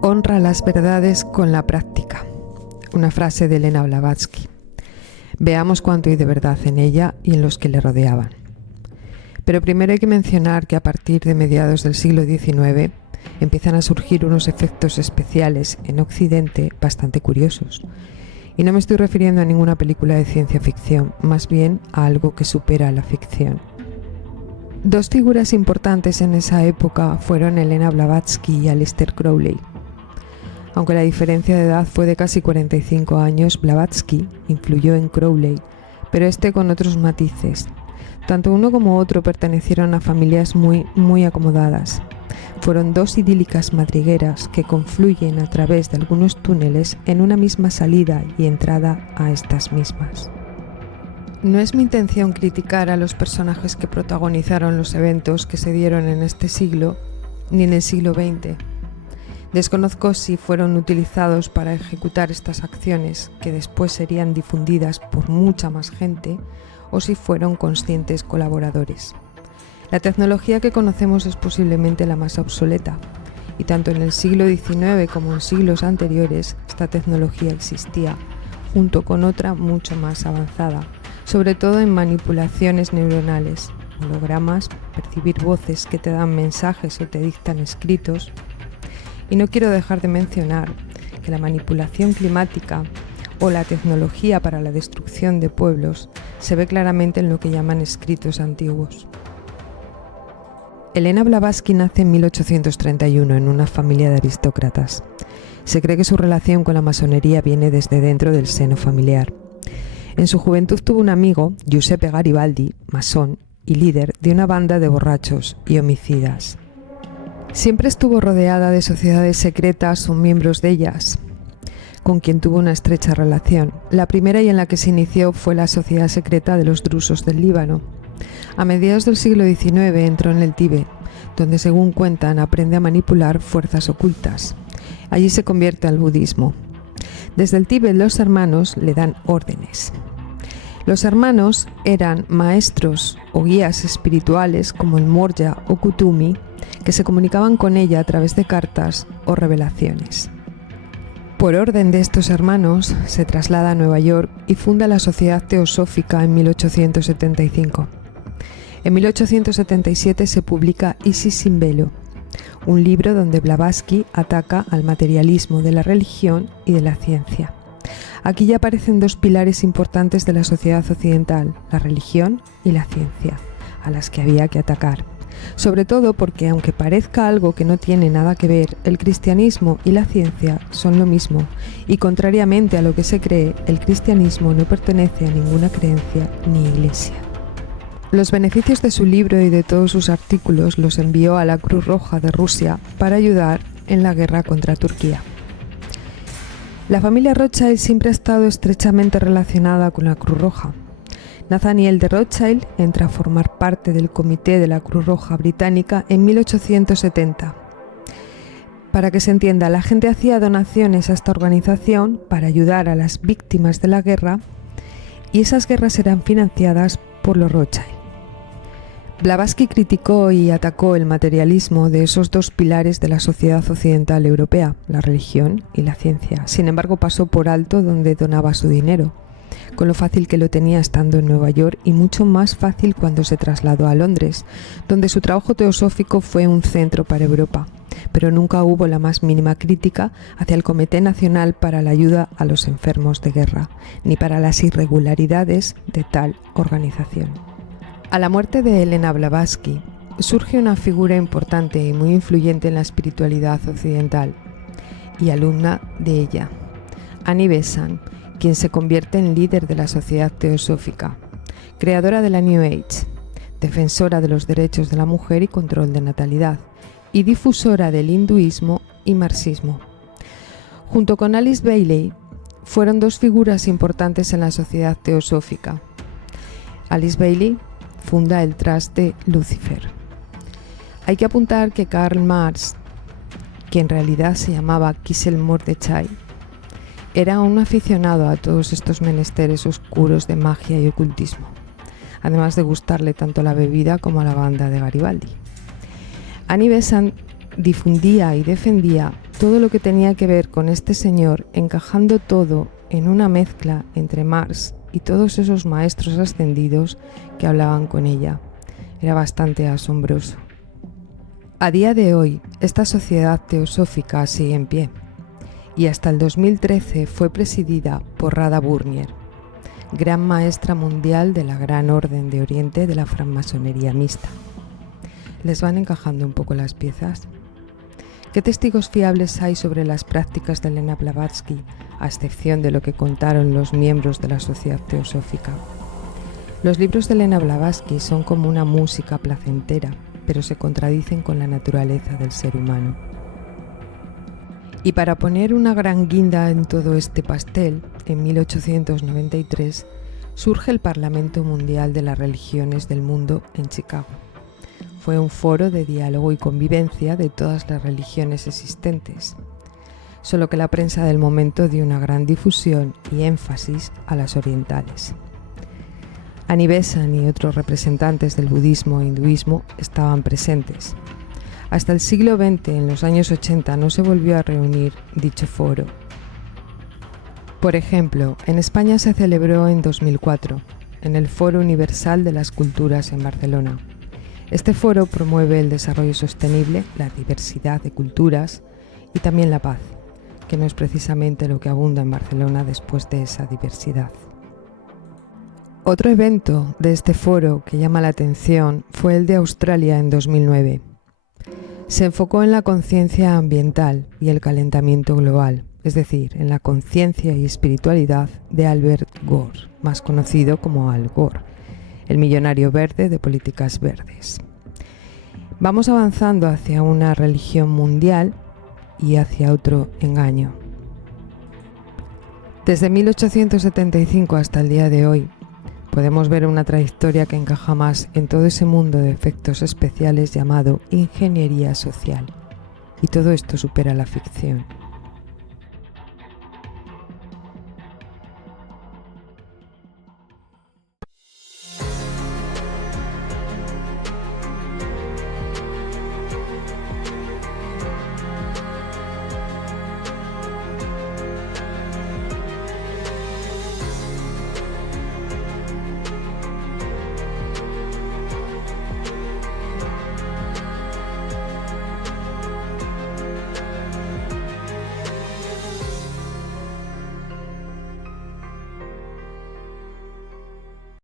Honra las verdades con la práctica. Una frase de Elena Blavatsky. Veamos cuánto hay de verdad en ella y en los que le rodeaban. Pero primero hay que mencionar que a partir de mediados del siglo XIX empiezan a surgir unos efectos especiales en Occidente bastante curiosos. Y no me estoy refiriendo a ninguna película de ciencia ficción, más bien a algo que supera la ficción. Dos figuras importantes en esa época fueron Elena Blavatsky y Aleister Crowley. Aunque la diferencia de edad fue de casi 45 años, Blavatsky influyó en Crowley, pero este con otros matices. Tanto uno como otro pertenecieron a familias muy acomodadas. Fueron dos idílicas madrigueras que confluyen a través de algunos túneles en una misma salida y entrada a estas mismas. No es mi intención criticar a los personajes que protagonizaron los eventos que se dieron en este siglo, ni en el siglo XX. Desconozco si fueron utilizados para ejecutar estas acciones, que después serían difundidas por mucha más gente, o si fueron conscientes colaboradores. La tecnología que conocemos es posiblemente la más obsoleta, y tanto en el siglo XIX como en siglos anteriores esta tecnología existía, junto con otra mucho más avanzada, sobre todo en manipulaciones neuronales, hologramas, percibir voces que te dan mensajes o te dictan escritos. Y no quiero dejar de mencionar que la manipulación climática o la tecnología para la destrucción de pueblos se ve claramente en lo que llaman escritos antiguos. Elena Blavatsky nace en 1831 en una familia de aristócratas. Se cree que su relación con la masonería viene desde dentro del seno familiar. En su juventud tuvo un amigo, Giuseppe Garibaldi, masón y líder de una banda de borrachos y homicidas. Siempre estuvo rodeada de sociedades secretas o miembros de ellas, con quien tuvo una estrecha relación. La primera y en la que se inició fue la sociedad secreta de los drusos del Líbano. A mediados del siglo XIX entró en el Tíbet, donde según cuentan aprende a manipular fuerzas ocultas. Allí se convierte al budismo. Desde el Tíbet los hermanos le dan órdenes. Los hermanos eran maestros o guías espirituales como el Morya o Kutumi, que se comunicaban con ella a través de cartas o revelaciones. Por orden de estos hermanos, se traslada a Nueva York y funda la Sociedad Teosófica en 1875. En 1877 se publica Isis sin velo, un libro donde Blavatsky ataca al materialismo de la religión y de la ciencia. Aquí ya aparecen dos pilares importantes de la sociedad occidental, la religión y la ciencia, a las que había que atacar. Sobre todo porque, aunque parezca algo que no tiene nada que ver, el cristianismo y la ciencia son lo mismo, y contrariamente a lo que se cree, el cristianismo no pertenece a ninguna creencia ni iglesia. Los beneficios de su libro y de todos sus artículos los envió a la Cruz Roja de Rusia para ayudar en la guerra contra Turquía. La familia Rothschild siempre ha estado estrechamente relacionada con la Cruz Roja. Nathaniel de Rothschild entra a formar parte del Comité de la Cruz Roja Británica en 1870. Para que se entienda, la gente hacía donaciones a esta organización para ayudar a las víctimas de la guerra y esas guerras eran financiadas por los Rothschild. Blavatsky criticó y atacó el materialismo de esos dos pilares de la sociedad occidental europea, la religión y la ciencia. Sin embargo, pasó por alto donde donaba su dinero, con lo fácil que lo tenía estando en Nueva York y mucho más fácil cuando se trasladó a Londres, donde su trabajo teosófico fue un centro para Europa, pero nunca hubo la más mínima crítica hacia el Comité Nacional para la Ayuda a los Enfermos de Guerra, ni para las irregularidades de tal organización. A la muerte de Elena Blavatsky surge una figura importante y muy influyente en la espiritualidad occidental y alumna de ella, Annie Besant, quien se convierte en líder de la Sociedad Teosófica, creadora de la New Age, defensora de los derechos de la mujer y control de natalidad, y difusora del hinduismo y marxismo. Junto con Alice Bailey, fueron dos figuras importantes en la Sociedad Teosófica. Alice Bailey funda el Trust de Lucifer. Hay que apuntar que Karl Marx, que en realidad se llamaba Kissel Mordechai, era un aficionado a todos estos menesteres oscuros de magia y ocultismo, además de gustarle tanto la bebida como la banda de Garibaldi. Annie Besant difundía y defendía todo lo que tenía que ver con este señor, encajando todo en una mezcla entre Marx y todos esos maestros ascendidos que hablaban con ella. Era bastante asombroso. A día de hoy, esta sociedad teosófica sigue en pie y hasta el 2013 fue presidida por Radha Burnier, gran maestra mundial de la Gran Orden de Oriente de la francmasonería mixta. ¿Les van encajando un poco las piezas? ¿Qué testigos fiables hay sobre las prácticas de Elena Blavatsky, a excepción de lo que contaron los miembros de la sociedad teosófica? Los libros de Elena Blavatsky son como una música placentera, pero se contradicen con la naturaleza del ser humano. Y para poner una gran guinda en todo este pastel, en 1893 surge el Parlamento Mundial de las Religiones del Mundo en Chicago. Fue un foro de diálogo y convivencia de todas las religiones existentes, solo que la prensa del momento dio una gran difusión y énfasis a las orientales. Annie Besant y otros representantes del budismo e hinduismo estaban presentes. Hasta el siglo XX, en los años 80, no se volvió a reunir dicho foro. Por ejemplo, en España se celebró en 2004, en el Foro Universal de las Culturas en Barcelona. Este foro promueve el desarrollo sostenible, la diversidad de culturas y también la paz, que no es precisamente lo que abunda en Barcelona después de esa diversidad. Otro evento de este foro que llama la atención fue el de Australia en 2009. Se enfocó en la conciencia ambiental y el calentamiento global, es decir, en la conciencia y espiritualidad de Albert Gore, más conocido como Al Gore, el millonario verde de políticas verdes. Vamos avanzando hacia una religión mundial y hacia otro engaño. Desde 1875 hasta el día de hoy, podemos ver una trayectoria que encaja más en todo ese mundo de efectos especiales llamado ingeniería social. Y todo esto supera la ficción.